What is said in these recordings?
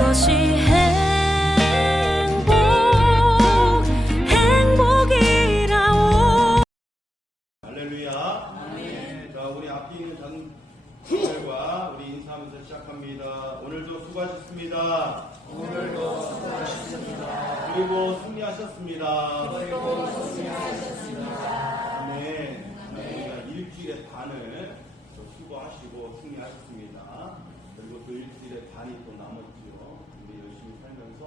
그것이 행복이라오. 할렐루야. 아멘. 자, 우리 앞뒤는 전들과 우리 인사하면서 시작합니다. 오늘도 수고하셨습니다. 그리고 승리하셨습니다. 아멘. 우리가 일주일의 반을 또 수고하시고 승리하셨습니다. 그리고 또 일주일의 반이 또 남았지요. 우리 열심히 살면서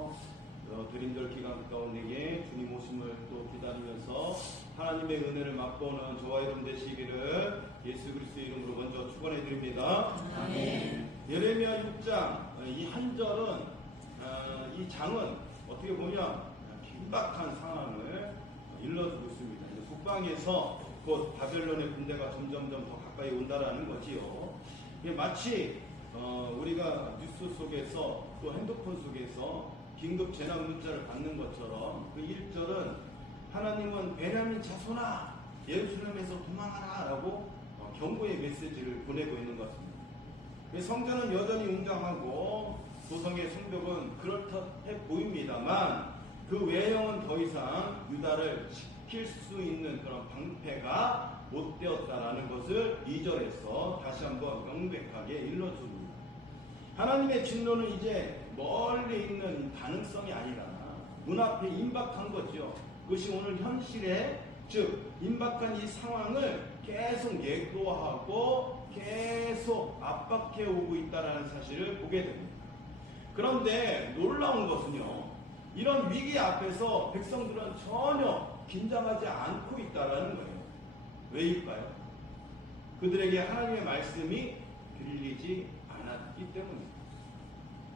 드림절 기간 가운데에 주님 오심을 또 기다리면서 하나님의 은혜를 맛보는 저와 여러분 되시기를 예수 그리스도의 이름으로 먼저 축원해 드립니다. 아멘. 예레미야 6장 이 한 절은 이 장은 어떻게 보면 긴박한 상황을 일러주고 있습니다. 북방에서 곧 바벨론의 군대가 점점점 더 가까이 온다라는 거지요. 마치 우리가 뉴스 속에서 또 핸드폰 속에서 긴급 재난 문자를 받는 것처럼 그 1절은 하나님은 베냐민 자손아 예루살렘에서 도망하라 라고 경고의 메시지를 보내고 있는 것 같습니다. 성전은 여전히 웅장하고 도성의 성벽은 그럴듯해 보입니다만 그 외형은 더 이상 유다를 지킬 수 있는 그런 방패가 못 되었다라는 것을 2절에서 다시 한번 명백하게 일러줍니다. 하나님의 진노는 이제 멀리 있는 가능성이 아니라 눈앞에 임박한 거죠. 그것이 오늘 현실에 즉 임박한 이 상황을 계속 예고하고 계속 압박해 오고 있다는 사실을 보게 됩니다. 그런데 놀라운 것은요, 이런 위기 앞에서 백성들은 전혀 긴장하지 않고 있다는 거예요. 왜일까요? 그들에게 하나님의 말씀이 들리지 않았기 때문입니다.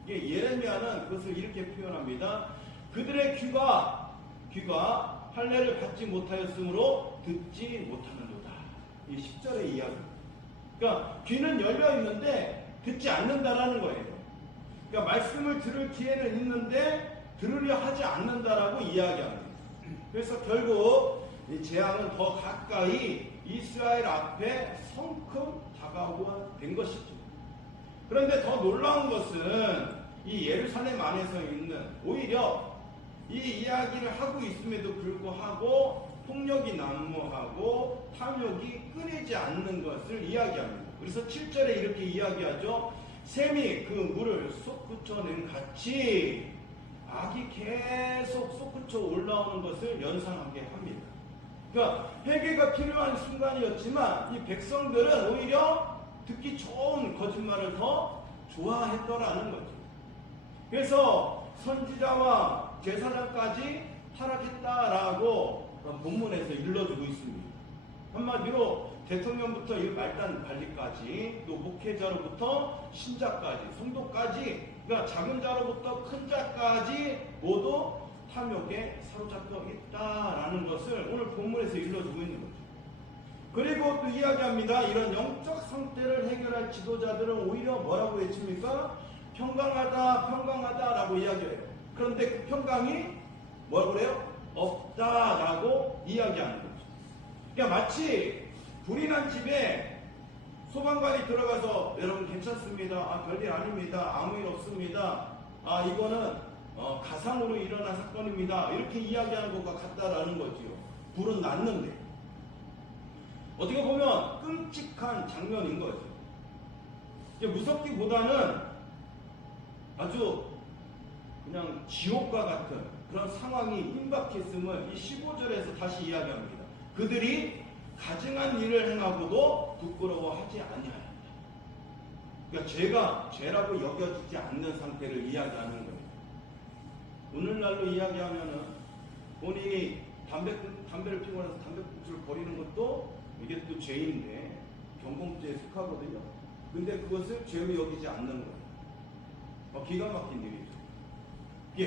예레미야는 그것을 이렇게 표현합니다. 그들의 귀가 할례를 받지 못하였으므로 듣지 못하는도다. 이 10절의 이야기입니다. 그러니까 귀는 열려 있는데 듣지 않는다라는 거예요. 그러니까 말씀을 들을 기회는 있는데 들으려 하지 않는다라고 이야기합니다. 그래서 결국 이 재앙은 더 가까이 이스라엘 앞에 성큼 다가오게 된 것이죠. 그런데 더 놀라운 것은 이 예루살렘 안에서 있는 오히려 이 이야기를 하고 있음에도 불구하고 폭력이 난무하고 탐욕이 끊이지 않는 것을 이야기합니다. 그래서 7절에 이렇게 이야기하죠. 샘이 그 물을 솟구쳐낸 같이 악이 계속 솟구쳐 올라오는 것을 연상하게 합니다. 그러니까 회개가 필요한 순간이었지만 이 백성들은 오히려 듣기 좋은 거짓말을 더 좋아했더라는 거죠. 그래서 선지자와 제사장까지 타락했다라고 본문에서 일러주고 있습니다. 한마디로 대통령부터 말단 관리까지 또 목회자로부터 신자까지 성도까지 그러니까 작은 자로부터 큰 자까지 모두 탐욕에 사로잡혀 있다라는 것을 오늘 본문에서 일러주고 있는 거죠. 그리고 또 이야기합니다. 이런 영적 상태를 해결할 지도자들은 오히려 뭐라고 외칩니까? 평강하다라고 이야기해요. 그런데 그 평강이 뭐라고 그래요? 없다라고 이야기하는 거죠. 그러니까 마치 불이 난 집에 소방관이 들어가서 여러분 괜찮습니다. 별일 아닙니다. 아무 일 없습니다. 이거는 가상으로 일어난 사건입니다. 이렇게 이야기하는 것과 같다라는 거지요. 불은 났는데 어떻게 보면 끔찍한 장면인 거죠. 무섭기보다는 아주 그냥 지옥과 같은 그런 상황이 임박했음을 이 15절에서 다시 이야기합니다. 그들이 가증한 일을 행하고도 부끄러워하지 아니하였다. 그러니까 죄가 죄라고 여겨지지 않는 상태를 이야기하는 거예요. 오늘날로 이야기하면은 본인이 담배를 피고 나서 담배꽁초를 버리는 것도 이게 또 죄인데 경공죄에 속하거든요. 근데 그것을 죄로 여기지 않는 거예요. 기가 막힌 일이죠.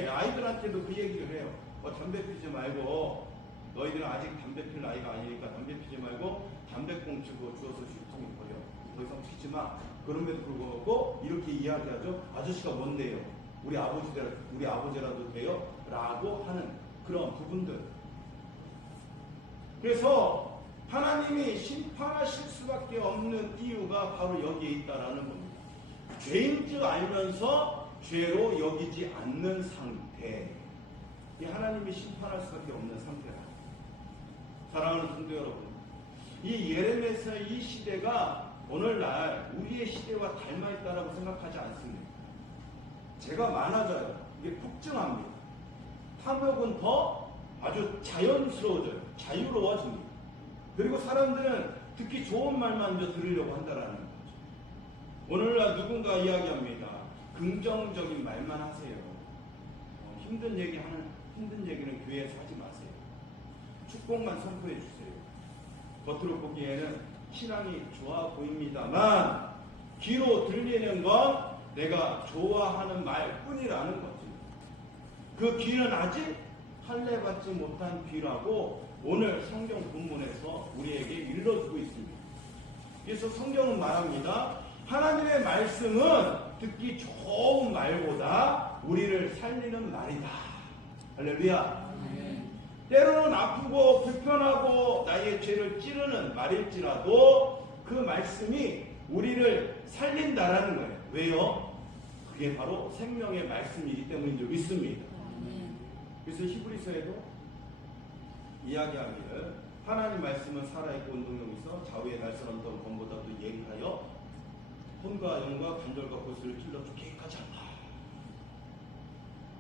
아이들한테도 그 얘기를 해요. 담배 피지 말고 너희들은 아직 담배 필 나이가 아니니까 담배 피지 말고 담배꽁초 주워서 주통에 버려. 더 이상 피지 마. 그럼에도 불구하고 이렇게 이야기하죠. 아저씨가 뭔데요? 우리 아버지라도 돼요? 라고 하는 그런 부분들. 그래서 하나님이 심판하실 수밖에 없는 이유가 바로 여기에 있다라는 겁니다. 죄인 줄 알면서 죄로 여기지 않는 상태. 이 하나님이 심판할 수밖에 없는 상태라. 사랑하는 성도 여러분, 이 예레미야서의 이 시대가 오늘날 우리의 시대와 닮아있다라고 생각하지 않습니다. 죄가 많아져요. 이게 폭증합니다. 탐욕은 더 아주 자연스러워져요. 자유로워집니다. 그리고 사람들은 듣기 좋은 말만 들으려고 한다라는 거죠. 오늘날 누군가 이야기합니다. 긍정적인 말만 하세요. 힘든 얘기는 교회에서 하지 마세요. 축복만 선포해 주세요. 겉으로 보기에는 신앙이 좋아 보입니다만 귀로 들리는 건 내가 좋아하는 말뿐이라는 거지. 그 귀는 아직 할례 받지 못한 귀라고 오늘 성경 본문에서 우리에게 일러주고 있습니다. 그래서 성경은 말합니다. 하나님의 말씀은 듣기 좋은 말보다 우리를 살리는 말이다. 할렐루야. 때로는 아프고 불편하고 나의 죄를 찌르는 말일지라도 그 말씀이 우리를 살린다라는 거예요. 왜요? 그게 바로 생명의 말씀이기 때문인 줄 믿습니다. 그래서 히브리서에도 이야기하기를 하나님 말씀은 살아있고 운동력 있어 좌우에 날선 검보다도 예리하여 혼과 영과 관절과 골수를 찔러 죽기까지 한다.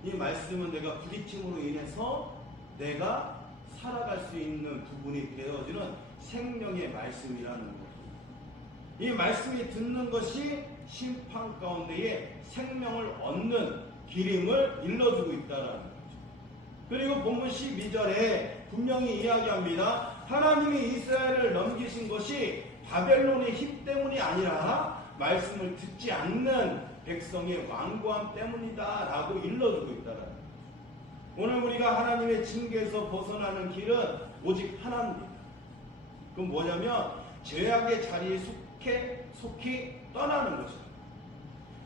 이 말씀은 내가 부딪힘으로 인해서 내가 살아갈 수 있는 부분이 되어지는 생명의 말씀이라는 거죠. 이 말씀이 듣는 것이 심판 가운데에 생명을 얻는 기림을 일러주고 있다는 거죠. 그리고 본문 12절에 분명히 이야기합니다. 하나님이 이스라엘을 넘기신 것이 바벨론의 힘 때문이 아니라 말씀을 듣지 않는 백성의 완고함 때문이다 라고 일러주고 있다는 거죠. 오늘 우리가 하나님의 징계에서 벗어나는 길은 오직 하나입니다. 그건 뭐냐면 죄악의 자리에 속히 떠나는 것입니다.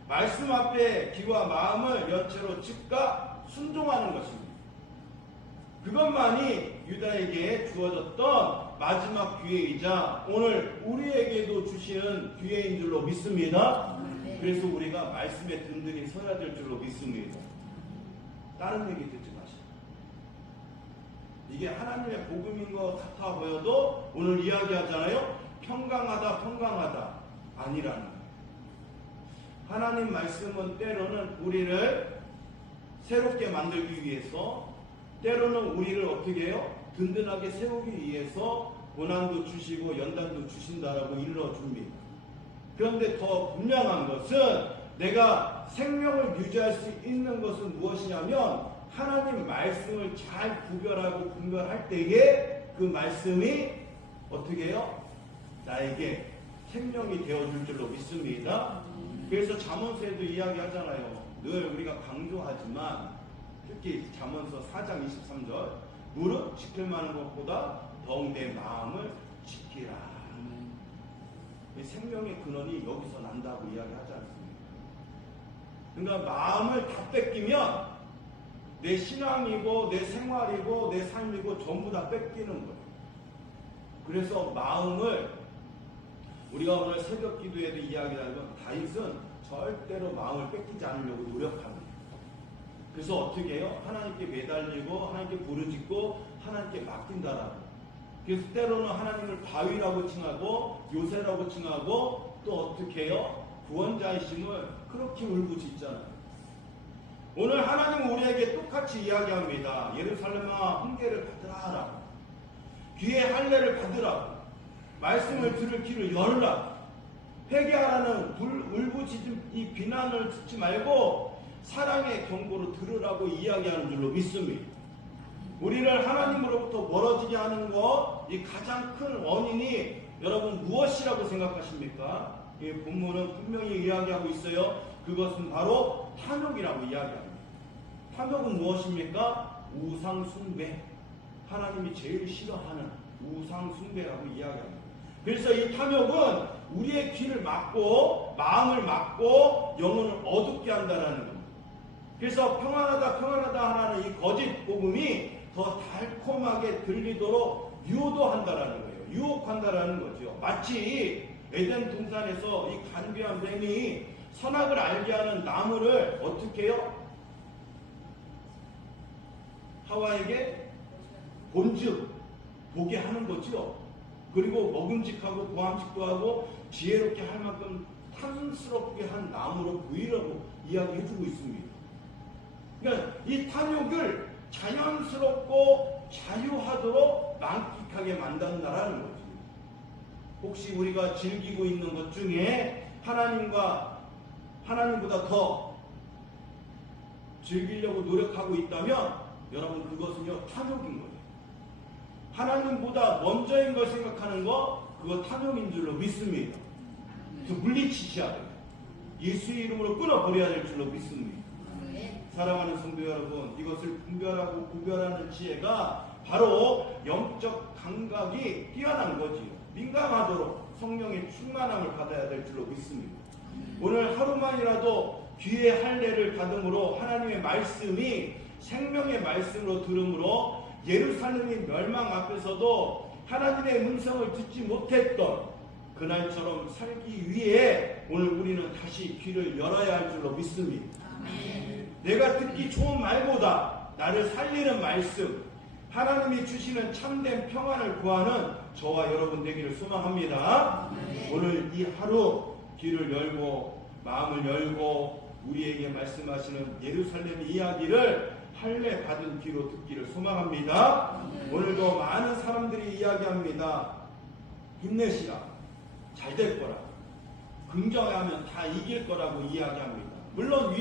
말씀 앞에 귀와 마음을 연체로 즉각 순종하는 것입니다. 그것만이 유다에게 주어졌던 마지막 기회이자 오늘 우리에게도 주시는 기회인 줄로 믿습니다. 그래서 우리가 말씀에 든든히 서야 될 줄로 믿습니다. 다른 얘기 듣지 마시고. 이게 하나님의 복음인 것 같아 보여도 오늘 이야기하잖아요. 평강하다 아니라는 거예요. 하나님 말씀은 때로는 우리를 새롭게 만들기 위해서, 때로는 우리를 어떻게 해요? 든든하게 세우기 위해서 고난도 주시고 연단도 주신다라고 일러줍니다. 그런데 더 분명한 것은 내가 생명을 유지할 수 있는 것은 무엇이냐면 하나님 말씀을 잘 구별하고 분별할 때에 그 말씀이 어떻게 해요? 나에게 생명이 되어줄 줄로 믿습니다. 그래서 잠언서에도 이야기하잖아요. 늘 우리가 강조하지만 특히 잠언서 4장 23절 무릇 지킬 만한 것보다 더욱 내 마음을 지키라. 생명의 근원이 여기서 난다고 이야기하지 않습니까? 그러니까 마음을 다 뺏기면 내 신앙이고 내 생활이고 내 삶이고 전부 다 뺏기는 거예요. 그래서 마음을 우리가 오늘 새벽 기도에도 이야기하면 다윗은 절대로 마음을 뺏기지 않으려고 노력합니다. 그래서 어떻게 해요? 하나님께 매달리고 하나님께 부르짖고 하나님께 맡긴다라고. 그래서 때로는 하나님을 바위라고 칭하고 요새라고 칭하고 또 어떻게 해요? 구원자이심을 그렇게 울부짖잖아요. 오늘 하나님은 우리에게 똑같이 이야기합니다. 예루살렘아 훈계를 받으라. 귀에 할례를 받으라. 말씀을 들을 귀를 열라. 회개하라는 울부짖음 이 비난을 듣지 말고 사랑의 경고로 들으라고 이야기하는 줄로 믿습니다. 우리를 하나님으로부터 멀어지게 하는 것, 이 가장 큰 원인이 여러분 무엇이라고 생각하십니까? 이 본문은 분명히 이야기하고 있어요. 그것은 바로 탐욕이라고 이야기합니다. 탐욕은 무엇입니까? 우상숭배. 하나님이 제일 싫어하는 우상숭배라고 이야기합니다. 그래서 이 탐욕은 우리의 귀를 막고 마음을 막고 영혼을 어둡게 한다는 겁니다. 그래서 평안하다 하라는 이 거짓 복음이 더 달콤하게 들리도록 유도한다라는 거예요. 유혹한다라는 거죠. 마치 에덴 동산에서 이 간교한 뱀이 선악을 알게 하는 나무를 어떻게 해요? 하와에게 본즉 보게 하는 거죠. 그리고 먹음직하고 보암직도 하고 지혜롭게 할 만큼 탐스럽게 한 나무로 보이라고 이야기해주고 있습니다. 그러니까 이 탐욕을 자연스럽고 자유하도록 만끽하게 만든다라는 거죠. 혹시 우리가 즐기고 있는 것 중에 하나님보다 더 즐기려고 노력하고 있다면 여러분 그것은요 탐욕인 거예요. 하나님보다 먼저인 걸 생각하는 거 그거 탐욕인 줄로 믿습니다. 그래서 물리치셔야 돼요. 예수의 이름으로 끊어버려야 될 줄로 믿습니다. 사랑하는 성도 여러분, 이것을 분별하고 구별하는 지혜가 바로 영적 감각이 뛰어난 거지요. 민감하도록 성령의 충만함을 받아야 될 줄로 믿습니다. 오늘 하루만이라도 귀의 할례를 받음으로 하나님의 말씀이 생명의 말씀으로 들음으로 예루살렘의 멸망 앞에서도 하나님의 음성을 듣지 못했던 그날처럼 살기 위해 오늘 우리는 다시 귀를 열어야 할 줄로 믿습니다. 내가 듣기 좋은 말보다 나를 살리는 말씀, 하나님이 주시는 참된 평안을 구하는 저와 여러분 되기를 소망합니다. 오늘 이 하루 귀를 열고 마음을 열고 우리에게 말씀하시는 예루살렘 이야기를 할례 받은 귀로 듣기를 소망합니다. 오늘도 많은 사람들이 이야기합니다. 힘내시라. 잘 될 거라. 긍정하면 다 이길 거라고 이야기합니다. 물론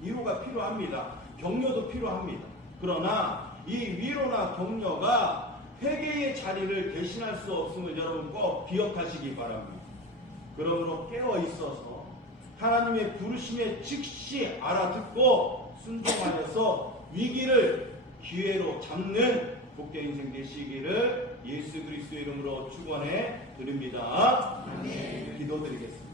위로가 필요합니다. 격려도 필요합니다. 그러나 이 위로나 격려가 회개의 자리를 대신할 수 없음을 여러분 꼭 기억하시기 바랍니다. 그러므로 깨어 있어서 하나님의 부르심에 즉시 알아듣고 순종하여서 위기를 기회로 잡는 복된 인생 되시기를 예수 그리스도의 이름으로 축원해 드립니다. 기도드리겠습니다.